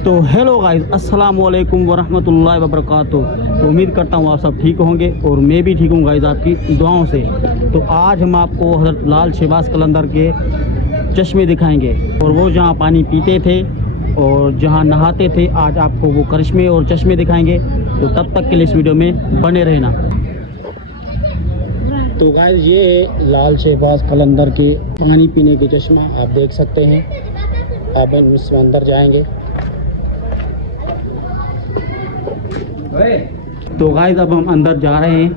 तो hello guys, अस्सलाम वालेकुम वरहमतुल्लाहि वबरकातुहू। तो उम्मीद करता हूँ आप सब ठीक होंगे और मैं भी ठीक हूँ गाइस आपकी दुआओं से। तो आज हम आपको हज़रत लाल शहबाज कलंदर के चश्मे दिखाएंगे और वो जहाँ पानी पीते थे और जहाँ नहाते थे, आज आपको वो करिश्मे और चश्मे दिखाएंगे। तो तब तक के लिए इस वीडियो में बने रहना। तो गाइस ये है लाल शहबाज कलंदर के पानी पीने के चश्मा, आप देख सकते हैं। अब हम इसमें अंदर जाएंगे। तो गाइस अब हम अंदर जा रहे हैं।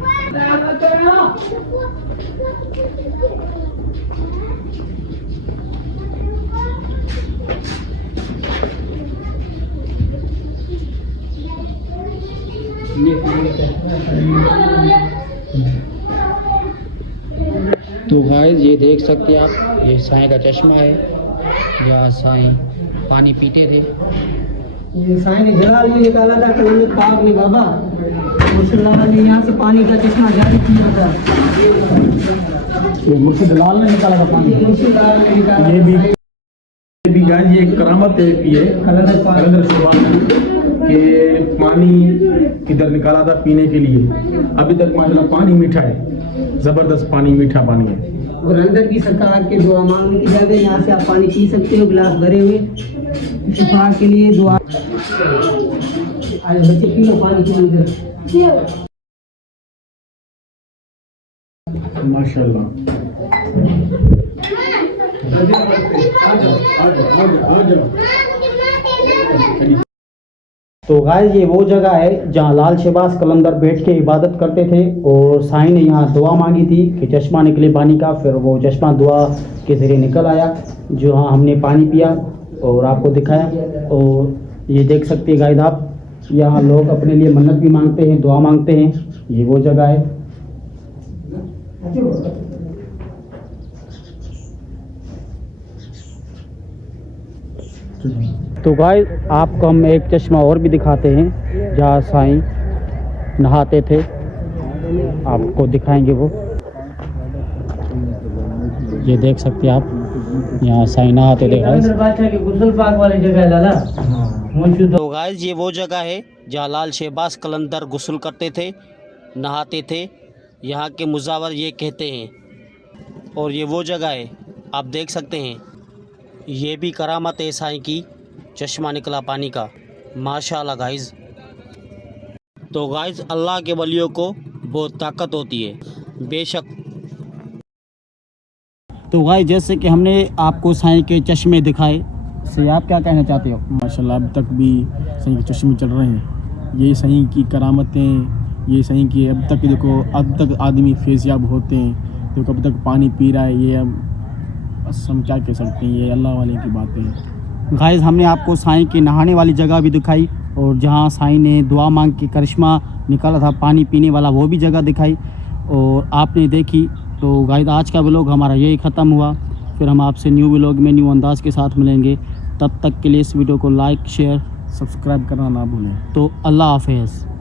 तो गाइस ये देख सकते हैं आप, ये साईं का चश्मा है। यहाँ साईं पानी पीते थे। ये साईं ने जलाल में निकाला था कलंदर पाक में बाबा, मुसलमान ने यहाँ से पानी का चश्मा जारी किया था। ये मुर्शिद लाल ने निकाला था पानी। मुर्शिद लाल ने निकाला। ये भी गाइस ये करामत है कि ये कलंदर शहबाज के पानी इधर निकाला था पीने के लिए। अभी तक माशाल्लाह पानी मीठा है, जबरदस्त पानी, मीठा पानी है। और अंदर की सरकार के दुआ मांगने की जगह यहाँ से आप पानी पी सकते हो, गिलास भरे हुए। शिफा के लिए दुआ। अरे बच्चे पी लो पानी के अंदर। माशाल्लाह। तो गाइस ये वो जगह है जहाँ लाल शहबाज कलंदर बैठ के इबादत करते थे और साईं ने यहाँ दुआ मांगी थी कि चश्मा निकले पानी का। फिर वो चश्मा दुआ के ज़रिए निकल आया, जो हाँ हमने पानी पिया और आपको दिखाया। और ये देख सकते हैं गाइस आप, यहाँ लोग अपने लिए मन्नत भी मांगते हैं, दुआ मांगते हैं। ये वो जगह है। तो गाइस आपको हम एक चश्मा और भी दिखाते हैं जहाँ साईं नहाते थे, आपको दिखाएंगे वो। ये देख सकते हैं आप, यहाँ साईं नहाते थे गाइस। तो गाइस ये वो जगह है जहाँ लाल शहबाज कलंदर गुस्ल करते थे, नहाते थे। यहाँ के मुजावर ये कहते हैं। और ये वो जगह है, आप देख सकते हैं। ये भी करामत है साईं की, चश्मा निकला पानी का, माशाल्लाह गाइस। तो गाइस अल्लाह के वलियों को बहुत ताकत होती है, बेशक। तो गाइस जैसे कि हमने आपको साईं के चश्मे दिखाए, इससे आप क्या कहना चाहते हो? माशाल्लाह अब तक भी साईं के चश्मे चल रहे हैं। ये साईं की करामतें, ये साईं की अब तक देखो, अब तक आदमी फेज़याब होते हैं। तो कब तक पानी पी रहा है, ये अब हम क्या कह सकते हैं, ये अल्लाह वाले की बातें हैं। गाइस हमने आपको साईं की नहाने वाली जगह भी दिखाई और जहाँ साईं ने दुआ मांग के करिश्मा निकाला था पानी पीने वाला, वो भी जगह दिखाई और आपने देखी। तो गाइस आज का व्लॉग हमारा यही ख़त्म हुआ। फिर हम आपसे न्यू व्लॉग में न्यू अंदाज के साथ मिलेंगे। तब तक के लिए इस वीडियो को लाइक, शेयर, सब्सक्राइब करना ना भूलें। तो अल्लाह हाफ़िज़।